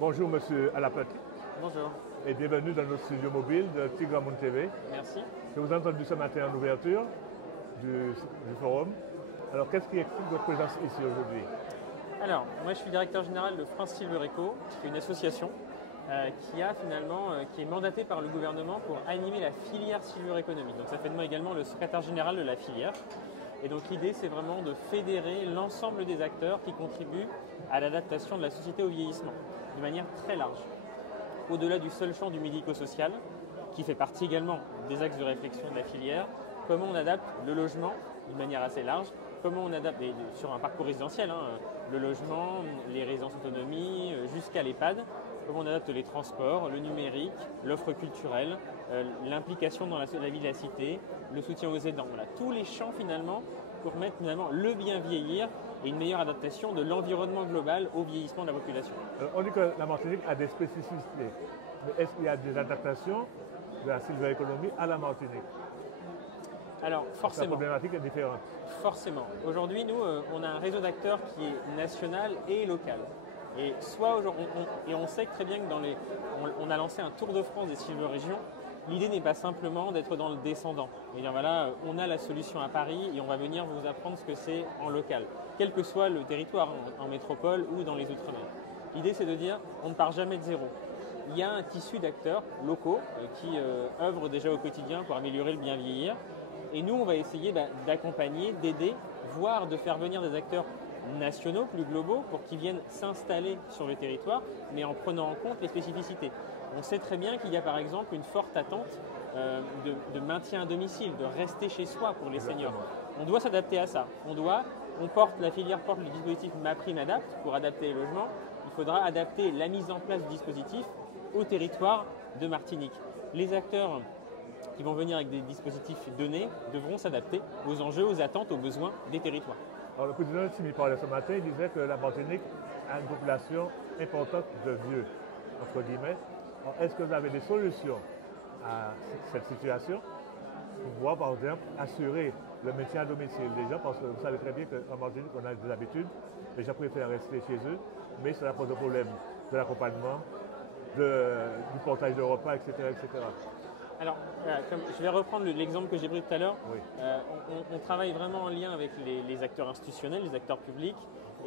Bonjour Monsieur Alapati Bonjour, et bienvenue dans notre studio mobile de Tigramoun TV. merci. Je vous ai entendu ce matin en ouverture du forum. Alors qu'est-ce qui explique votre présence ici aujourd'hui? Alors, moi je suis directeur général de France Silver Eco, qui est une association qui est mandatée par le gouvernement pour animer la filière Silver Economy. Donc ça fait de moi également le secrétaire général de la filière. Et donc l'idée c'est vraiment de fédérer l'ensemble des acteurs qui contribuent à l'adaptation de la société au vieillissement, de manière très large. Au-delà du seul champ du médico-social, qui fait partie également des axes de réflexion de la filière, comment on adapte le logement d'une manière assez large, comment on adapte, sur un parcours résidentiel, le logement, les résidences autonomie, jusqu'à l'EHPAD, comment on adapte les transports, le numérique, l'offre culturelle, l'implication dans la vie de la cité, le soutien aux aidants. Voilà, tous les champs finalement pour mettre finalement le bien vieillir et une meilleure adaptation de l'environnement global au vieillissement de la population. On dit que la Martinique a des spécificités, mais est-ce qu'il y a des adaptations de la Silver Economy à la Martinique? Alors forcément. La problématique est différente. Forcément. Aujourd'hui, nous, on a un réseau d'acteurs qui est national et local. Et on sait très bien que on a lancé un tour de France des Silver Régions. L'idée n'est pas simplement d'être dans le descendant. Et bien voilà, on a la solution à Paris et on va venir vous apprendre ce que c'est en local, quel que soit le territoire, en métropole ou dans les Outre-mer. L'idée, c'est de dire, on ne part jamais de zéro. Il y a un tissu d'acteurs locaux qui œuvrent déjà au quotidien pour améliorer le bien vieillir. Et nous, on va essayer d'accompagner, d'aider, voire de faire venir des acteurs nationaux, plus globaux, pour qu'ils viennent s'installer sur le territoire, mais en prenant en compte les spécificités. On sait très bien qu'il y a par exemple une forte attente de maintien à domicile, de rester chez soi pour les seniors. On doit s'adapter à ça. La filière porte le dispositif MaPrimeAdapt pour adapter les logements. Il faudra adapter la mise en place du dispositif au territoire de Martinique. Les acteurs qui vont venir avec des dispositifs donnés devront s'adapter aux enjeux, aux attentes, aux besoins des territoires. Alors, le président de Timi parlait ce matin, il disait que la Martinique a une population importante de vieux, entre guillemets. Alors, est-ce que vous avez des solutions à cette situation pour pouvoir, par exemple, assurer le maintien à domicile des gens? Parce que vous savez très bien qu'en Martinique, on a des habitudes, les gens préfèrent rester chez eux, mais cela pose le problème de l'accompagnement, du portage de repas, etc. etc. Alors, je vais reprendre l'exemple que j'ai pris tout à l'heure. Oui. On travaille vraiment en lien avec les acteurs institutionnels, les acteurs publics.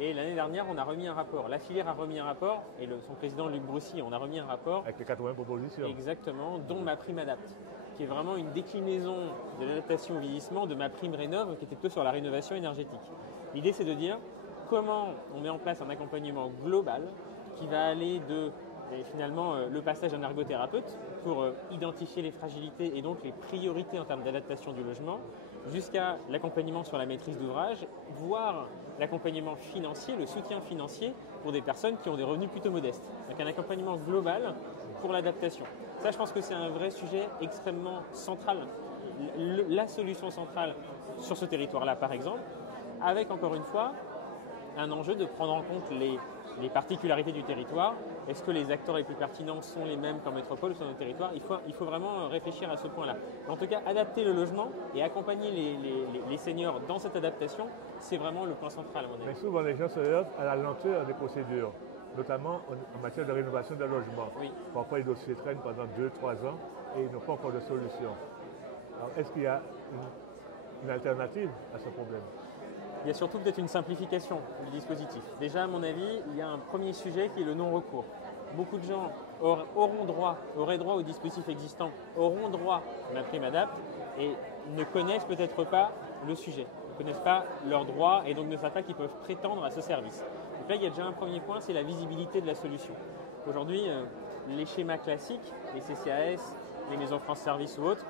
Et l'année dernière, on a remis un rapport. La filière a remis un rapport, et son président Luc Broussy, on a remis un rapport. Avec les 80 propositions. Exactement, dont MaPrimeAdapt, qui est vraiment une déclinaison de l'adaptation au vieillissement de MaPrimeRénov', qui était plutôt sur la rénovation énergétique. L'idée, c'est de dire comment on met en place un accompagnement global qui va aller finalement le passage d'un ergothérapeute pour identifier les fragilités et donc les priorités en termes d'adaptation du logement, jusqu'à l'accompagnement sur la maîtrise d'ouvrage, voire l'accompagnement financier, le soutien financier pour des personnes qui ont des revenus plutôt modestes. Donc un accompagnement global pour l'adaptation. Ça, je pense que c'est un vrai sujet extrêmement central. La solution centrale sur ce territoire-là, par exemple, avec encore une fois un enjeu de prendre en compte les particularités du territoire. Est-ce que les acteurs les plus pertinents sont les mêmes qu'en métropole ou sur notre territoire? Il faut vraiment réfléchir à ce point-là. En tout cas, adapter le logement et accompagner les seniors dans cette adaptation, c'est vraiment le point central à mon avis. Mais souvent, les gens se heurtent à la lenteur des procédures, notamment en matière de rénovation de logement. Oui. Parfois, les dossiers traînent pendant 2-3 ans et ils n'ont pas encore de solution. Alors, est-ce qu'il y a une alternative à ce problème? Il y a surtout peut-être une simplification du dispositif. Déjà, à mon avis, il y a un premier sujet qui est le non-recours. Beaucoup de gens auraient droit au dispositif existant, auront droit à MaPrimeAdapt et ne connaissent peut-être pas le sujet, ne connaissent pas leurs droits et donc ne savent pas qu'ils peuvent prétendre à ce service. Donc là, il y a déjà un premier point, c'est la visibilité de la solution. Aujourd'hui, les schémas classiques, les CCAS, les maisons France Service ou autres,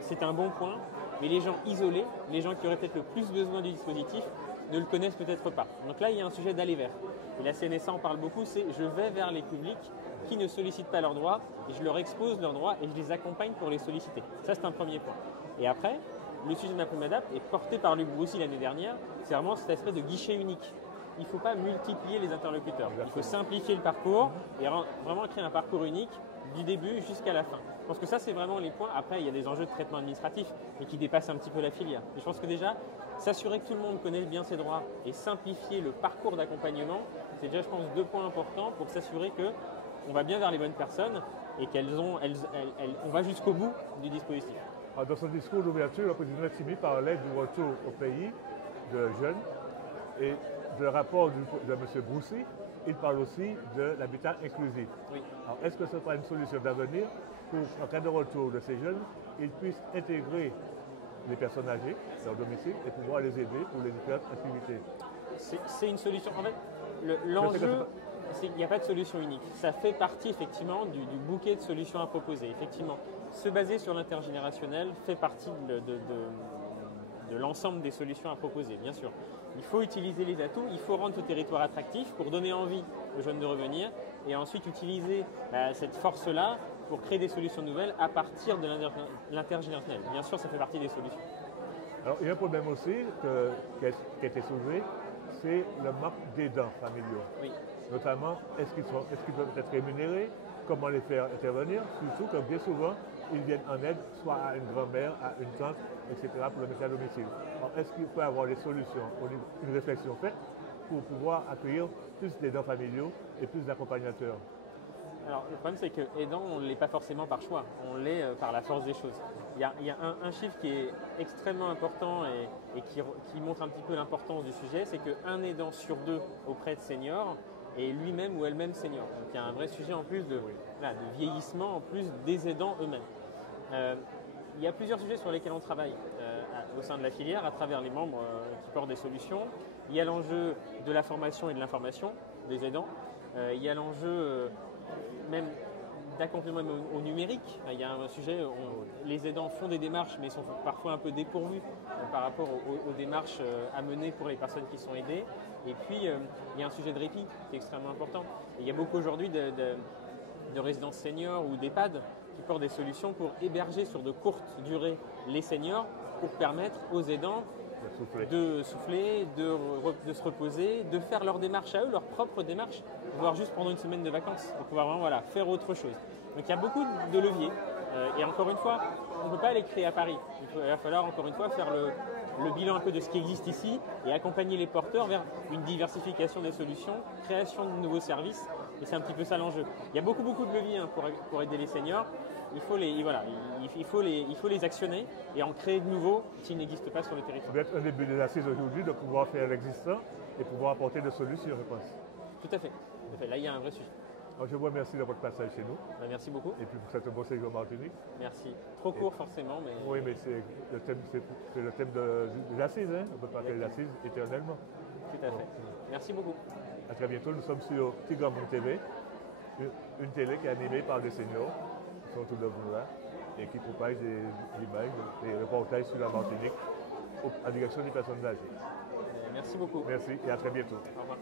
c'est un bon point, mais les gens isolés, les gens qui auraient peut-être le plus besoin du dispositif, ne le connaissent peut-être pas. Donc là, il y a un sujet d'aller vers. Et la CNSA en parle beaucoup, c'est je vais vers les publics qui ne sollicitent pas leurs droits et je leur expose leurs droits et je les accompagne pour les solliciter. Ça, c'est un premier point. Et après, le sujet de MaPrimeAdapt est porté par Luc Broussy l'année dernière, c'est vraiment cet aspect de guichet unique. Il ne faut pas multiplier les interlocuteurs. Il faut simplifier le parcours et vraiment créer un parcours unique du début jusqu'à la fin. Je pense que ça, c'est vraiment les points. Après, il y a des enjeux de traitement administratif, mais qui dépassent un petit peu la filière. Et je pense que déjà, s'assurer que tout le monde connaisse bien ses droits et simplifier le parcours d'accompagnement, C'est déjà, je pense, 2 points importants pour s'assurer qu'on va bien vers les bonnes personnes et qu'on va jusqu'au bout du dispositif. Alors, dans son discours d'ouverture, le président Timi parlait du retour au pays de jeunes et de rapport de M. Broussy. Il parle aussi de l'habitat inclusif. Oui. Alors, est-ce que ce sera une solution d'avenir pour, en cas de retour de ces jeunes, ils puissent intégrer les personnes âgées dans leur domicile et pouvoir les aider pour les différentes activités? C'est une solution. En fait, l'enjeu, c'est qu'il n'y a pas de solution unique. Ça fait partie effectivement du bouquet de solutions à proposer. Effectivement, se baser sur l'intergénérationnel fait partie de l'ensemble des solutions à proposer, bien sûr. Il faut utiliser les atouts, il faut rendre ce territoire attractif pour donner envie aux jeunes de revenir et ensuite utiliser cette force-là pour créer des solutions nouvelles à partir de l'intergénérationnel. Bien sûr, ça fait partie des solutions. Alors, il y a un problème aussi qui a été soulevé, c'est le manque d'aidants familiaux. Oui. Notamment, est-ce qu'ils peuvent être rémunérés? Comment les faire intervenir? Surtout que bien souvent, ils viennent en aide soit à une grand-mère, à une tante, etc. pour le mettre à domicile. Alors, est-ce qu'il peut y avoir des solutions, une réflexion faite pour pouvoir accueillir plus d'aidants familiaux et plus d'accompagnateurs? Alors, le problème, c'est que aidant, on ne l'est pas forcément par choix, on l'est par la force des choses. Il y a un chiffre qui est extrêmement important et qui montre un petit peu l'importance du sujet, c'est qu'un aidant sur 2 auprès de seniors est lui-même ou elle-même senior. Donc, il y a un vrai sujet en plus de vieillissement, en plus des aidants eux-mêmes. Il y a plusieurs sujets sur lesquels on travaille au sein de la filière, à travers les membres qui portent des solutions. Il y a l'enjeu de la formation et de l'information des aidants. Il y a l'enjeu même d'accompagnement au numérique. Il y a un sujet, les aidants font des démarches, mais sont parfois un peu dépourvus par rapport aux démarches à mener pour les personnes qui sont aidées. Et puis, il y a un sujet de répit qui est extrêmement important. Et il y a beaucoup aujourd'hui de résidences seniors ou d'EHPAD qui portent des solutions pour héberger sur de courtes durées les seniors pour permettre aux aidants de souffler, de se reposer, de faire leur démarche à eux, leur propre démarche, voire juste pendant une semaine de vacances, pour pouvoir vraiment faire autre chose. Donc il y a beaucoup de leviers. Et encore une fois, on ne peut pas les créer à Paris. Il va falloir encore une fois faire le bilan un peu de ce qui existe ici et accompagner les porteurs vers une diversification des solutions, création de nouveaux services. Et c'est un petit peu ça l'enjeu. Il y a beaucoup de leviers pour aider les seniors. Il faut les actionner et en créer de nouveaux qui n'existent pas sur le territoire. Ça doit être un début des assises aujourd'hui de pouvoir faire l'existant et pouvoir apporter des solutions, je pense. Tout à fait. Là, il y a un vrai sujet. Alors, je vous remercie de votre passage chez nous. Merci beaucoup. Et puis pour cette beau séjour en Martinique. Merci. Trop court forcément, mais... Oui, mais c'est le thème des assises. Hein. On ne peut pas faire les assises éternellement. Tout à fait. Merci beaucoup. À très bientôt. Nous sommes sur Tigre-Monde TV, une télé qui est animée par des seniors qui sont tout de vous là et qui propage des images, des reportages sur la Martinique à direction des personnes âgées. Merci beaucoup. Merci et à très bientôt. Au revoir.